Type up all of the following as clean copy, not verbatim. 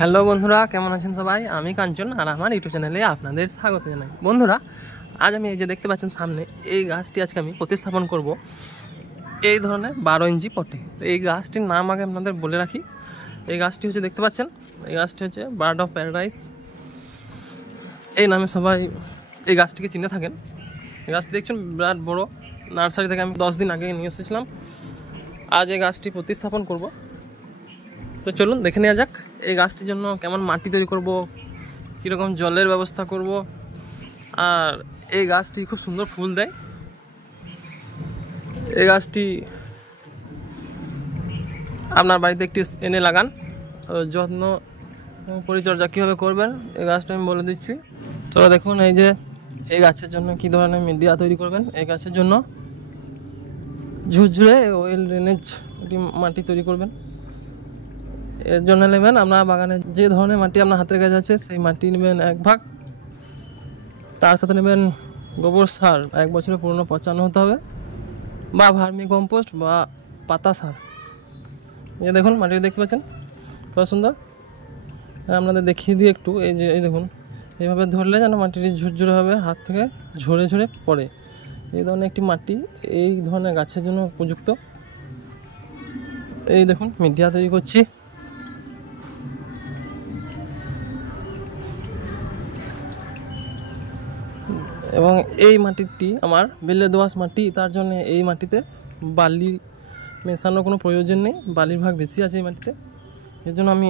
হ্যালো বন্ধুরা, কেমন আছেন সবাই? আমি কাঞ্চন আর আমার ইউটিউব চ্যানেলে আপনাদের স্বাগত জানাই। বন্ধুরা, আজ আমি এই যে দেখতে পাচ্ছেন সামনে এই গাছটি আজকে আমি প্রতিস্থাপন করব এই ধরনের 12 ইঞ্চি পটে। তো এই গাছটির নাম আগে আপনাদের বলে রাখি। এই গাছটি হচ্ছে দেখতে পাচ্ছেন, এই গাছটি হচ্ছে বার্ড অফ প্যারাডাইস। এই নামে সবাই এই গাছটিকে চিনে থাকেন। এই গাছটি দেখছেন বিরাট বড়, নার্সারি থেকে আমি 10 দিন আগে নিয়ে এসেছিলাম। আজ এই গাছটি প্রতিস্থাপন করব। তো চলুন দেখে নেওয়া যাক এই গাছটির জন্য কেমন মাটি তৈরি করব, কীরকম জলের ব্যবস্থা করব। আর এই গাছটি খুব সুন্দর ফুল দেয়। এই গাছটি আপনার বাড়িতে একটি এনে লাগান। যত্ন পরিচর্যা কীভাবে করবেন এই গাছটা আমি বলে দিচ্ছি। তো দেখুন, এই যে এই গাছের জন্য কী ধরনের মিডিয়া তৈরি করবেন। এই গাছের জন্য ঝুরঝুরে ওয়েল ড্রেনেজ মাটি তৈরি করবেন। এর জন্য নেবেন আপনার বাগানে যে ধরনের মাটি আপনার হাতের কাছে আছে সেই মাটি নেবেন 1 ভাগ। তার সাথে নেবেন গোবর সার, 1 বছরের পুরনো পচানো হতে হবে, বা ভার্মি কম্পোস্ট বা পাতা সার। এই দেখুন মাটিটা দেখতে পাচ্ছেন কত সুন্দর। আপনাদের দেখিয়ে দিই একটু। এই যে এই দেখুন, এইভাবে ধরলে যেন মাটিটি ঝুরঝুরে হবে, হাত থেকে ঝরে ঝরে পড়ে। এই ধরনের একটি মাটি এই ধরনের গাছের জন্য উপযুক্ত। এই দেখুন মিডিয়া তৈরি করছি। এবং এই মাটিটি আমার বেলে দোআঁশ মাটি, তার জন্য এই মাটিতে বালি মেশানোর কোনো প্রয়োজন নেই। বালির ভাগ বেশি আছে এই মাটিতে, এর জন্য আমি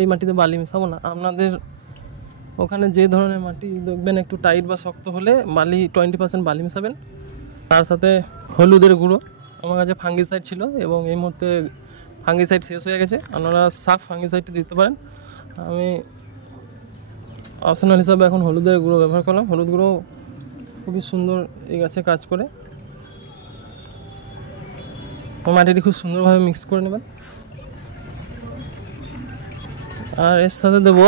এই মাটিতে বালি মেশাবো না। আপনাদের ওখানে যে ধরনের মাটি দেখবেন একটু টাইট বা শক্ত হলে বালি 20% বালি মেশাবেন। তার সাথে হলুদের গুঁড়ো। আমার কাছে ফাঙ্গিসাইড ছিল এবং এই মুহূর্তে ফাঙ্গিসাইড শেষ হয়ে গেছে। আপনারা সাফ ফাঙ্গিসাইডটি দিতে পারেন। আমি অপশনাল হিসাবে এখন হলুদের গুঁড়ো ব্যবহার করলাম। হলুদ গুঁড়ো খুবই সুন্দর এই গাছে কাজ করে। মাটিটি খুব সুন্দরভাবে মিক্স করে নেবেন। আর এর সাথে দেব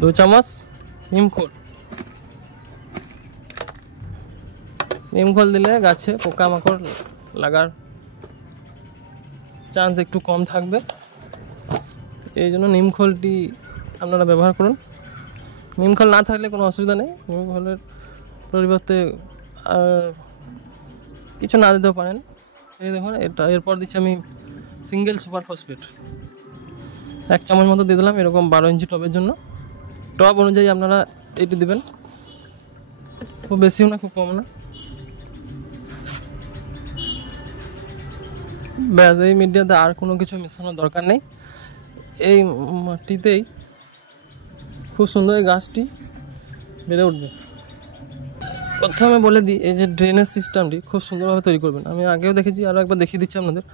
2 চামচ নিমখোল। নিমখোল দিলে গাছে পোকামাকড় লাগার চান্স একটু কম থাকবে, এই জন্য নিমখোলটি আপনারা ব্যবহার করুন। নিমখোল না থাকলে কোনো অসুবিধা নেই, নিমখোলের পরিবর্তে কিছু না দিতেও পারেন। এই দেখুন, এরপর দিচ্ছি আমি সিঙ্গেল সুপার ফসফেট 1 চামচ মতো দিয়ে দিলাম। এরকম 12 ইঞ্চি টবের জন্য টব অনুযায়ী আপনারা এটি দেবেন, খুব বেশিও না খুব কম না। ব্যাস, এই মিডিয়াতে আর কোনো কিছু মেশানোর দরকার নেই। এই মাটিতেই খুব সুন্দর এই গাছটি বেড়ে উঠবে। প্রথমে বলে দিই, এই যে ড্রেনেজ সিস্টেমটি খুব সুন্দরভাবে তৈরি করবেন। আমি আগেও দেখেছি, আরও একবার দেখিয়ে দিচ্ছি আপনাদের।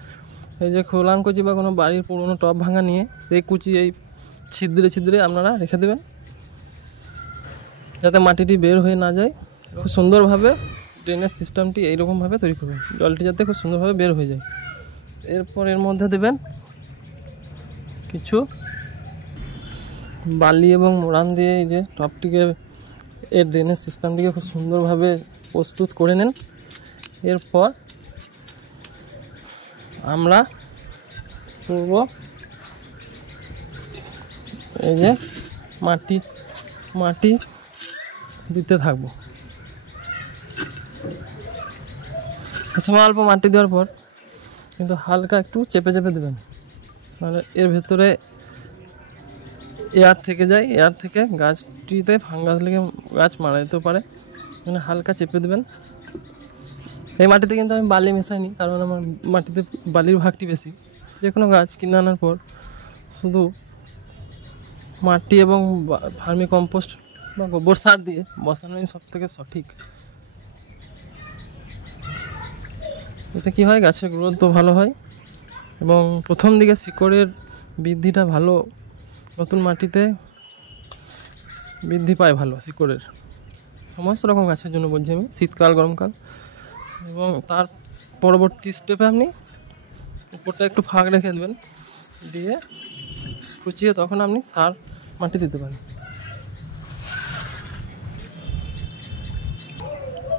এই যে খোলাঙ্কুচি বা কোনো বাড়ির পুরোনো টব ভাঙা নিয়ে এই কুচি এই ছিদ্রে ছিদ্রে আপনারা রেখে দেবেন, যাতে মাটিটি বের হয়ে না যায়। খুব সুন্দরভাবে ড্রেনেজ সিস্টেমটি এইরকমভাবে তৈরি করবেন, জলটি যাতে খুব সুন্দরভাবে বের হয়ে যায়। এরপর এর মধ্যে দেবেন কিছু বালি এবং মোড়াম দিয়ে এই যে টবটিকে, এর ড্রেনেজ সিস্টেমটিকে খুব সুন্দরভাবে প্রস্তুত করে নেন। এরপর আমরা করব এই যে মাটি দিতে থাকবো। আচ্ছা, অল্প মাটি দেওয়ার পর কিন্তু হালকা একটু চেপে চেপে দেবেন, মানে এর ভেতরে এয়ার থেকে যায়। এয়ার থেকে গাছটিতে ফাঙ্গাস লেগে গাছ মারা যেতেও পারে, মানে হালকা চেপে দেবেন। এই মাটিতে কিন্তু আমি বালি মেশাইনি, কারণ আমার মাটিতে বালির ভাগটি বেশি। যে কোনো গাছ কিনে আনার পর শুধু মাটি এবং ভার্মি কম্পোস্ট বা গোবর সার দিয়ে বসানোই সব থেকে সঠিক। এতে কী হয়, গাছের গ্রোথ ভালো হয় এবং প্রথম দিকে শিকড়ের বৃদ্ধিটা ভালো। নতুন মাটিতে বৃদ্ধি পায় ভালো শিকড়ের, সমস্ত রকম গাছের জন্য বলছি আমি, শীতকাল গরমকাল। এবং তার পরবর্তী স্টেপে আপনি উপরটা একটু ফাঁক রেখে দেবেন, দিয়ে কুচিয়ে তখন আপনি সার মাটি দিতে পারেন।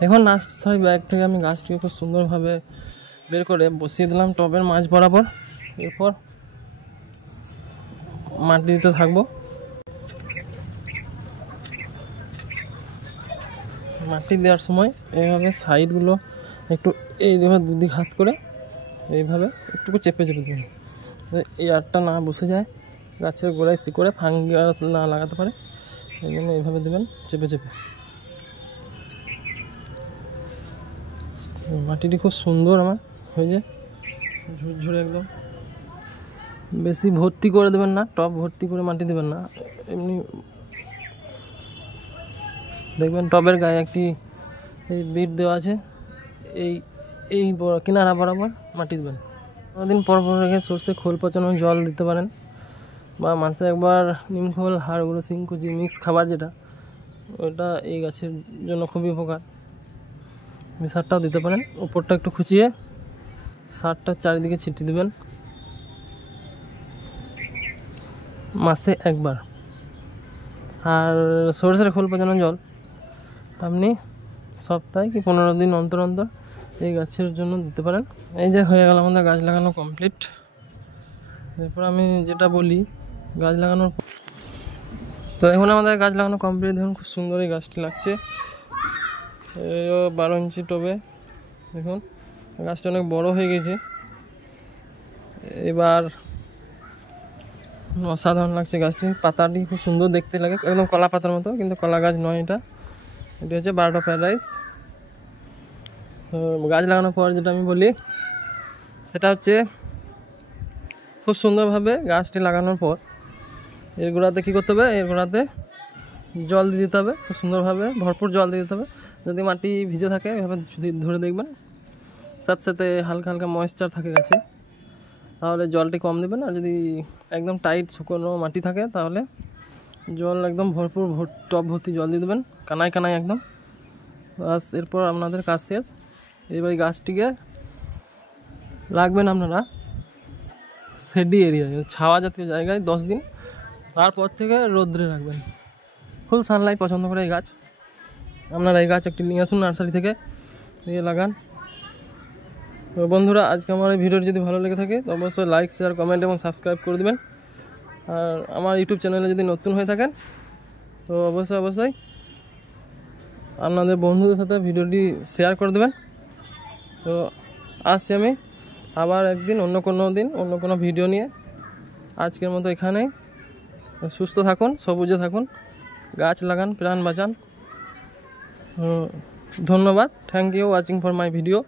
এখন নার্সারি ব্যাগ থেকে আমি গাছটিকে খুব সুন্দরভাবে বের করে বসিয়ে দিলাম টবের মাঝ বরাবর। এরপর মাটি দিতে থাকবো। মাটি দেওয়ার সময় এইভাবে সাইডগুলো একটু এইভাবে দুদিক হাত করে এইভাবে একটু চেপে চেপে দেবেন, এই আটটা না বসে যায়, গাছের গোড়ায় শিকড়ে ফাঙ্গাস না লাগাতে পারে, এই জন্য এইভাবে দেবেন চেপে চেপে। মাটিটি খুব সুন্দর আমার হয়েছে, ঝুরঝুরে একদম। বেশি ভর্তি করে দেবেন না, টব ভর্তি করে মাটি দেবেন না, এমনি দেখবেন টবের গায়ে একটি এই বিট দেওয়া আছে, এই এই কিনারা বরাবর মাটি দেবেন। দিন পর পর রেখে সর্ষে খোল পচানো জল দিতে পারেন, বা মাসে একবার নিমখোল হাড়গুলো সিংকুচি মিক্স খাবার যেটা, ওটা এই গাছের জন্য খুবই উপকার। সারটাও দিতে পারেন, উপরটা একটু খুঁচিয়ে সারটা চারিদিকে ছিটিয়ে দেবেন মাসে একবার। আর সরষের খোল পচানো জল আপনি সপ্তাহে কি 15 দিন অন্তর অন্তর এই গাছের জন্য দিতে পারেন। এই যে হয়ে গেল আমাদের গাছ লাগানো কমপ্লিট। এরপর আমি যেটা বলি গাছ লাগানোর, তো এখন আমাদের গাছ লাগানো কমপ্লিট। দেখুন খুব সুন্দর এই গাছটি লাগছে, 12 ইঞ্চি টবে। দেখুন গাছটা অনেক বড় হয়ে গেছে, এবার অসাধারণ লাগছে গাছটি। পাতাটি খুব সুন্দর দেখতে লাগে, একদম কলা পাতার মতো, কিন্তু কলা গাছ নয় এটা, এটি হচ্ছে বারোটা প্যারাডাইস। তো গাছ লাগানোর পর যেটা আমি বলি সেটা হচ্ছে খুব সুন্দরভাবে গাছটি লাগানোর পর এর গোড়াতে কী করতে হবে, এর গোড়াতে জল দিয়ে দিতে হবে, খুব সুন্দরভাবে ভরপুর জল দিয়ে দিতে হবে। যদি মাটি ভিজে থাকে এভাবে ধরে দেখবেন, সাথে সাথে হালকা হালকা ময়েশ্চার থাকে গাছে, তাহলে জলটি কম দেবেন। আর যদি একদম টাইট শুকনো মাটি থাকে তাহলে জল একদম ভরপুর টব ভর্তি জল দিয়ে দেবেন, কানায় কানায় একদম। বাস এরপর আপনাদের কাজ শেষ। এবার এই গাছটিকে রাখবেন আপনারা শেডি এরিয়ায়, ছাওয়া জাতীয় জায়গায় 10 দিন, তারপর থেকে রোদ্রে রাখবেন। ফুল সানলাইট পছন্দ করে এই গাছ। আপনারা এই গাছ একটি নিয়ে আসুন নার্সারি থেকে, দিয়ে লাগান। তো বন্ধুরা, আজকে আমার এই ভিডিওটি যদি ভালো লেগে থাকে তো অবশ্যই লাইক, শেয়ার, কমেন্ট এবং সাবস্ক্রাইব করে দেবেন। আর আমার ইউটিউব চ্যানেলে যদি নতুন হয়ে থাকেন তো অবশ্যই আপনাদের বন্ধুদের সাথে ভিডিওটি শেয়ার করে দেবেন। তো আসছি আমি আবার একদিন অন্য কোনো ভিডিও নিয়ে। আজকের মতো এখানেই। সুস্থ থাকুন, সবুজে থাকুন, গাছ লাগান, প্রাণ বাঁচান। ধন্যবাদ। Thank you watching for my video.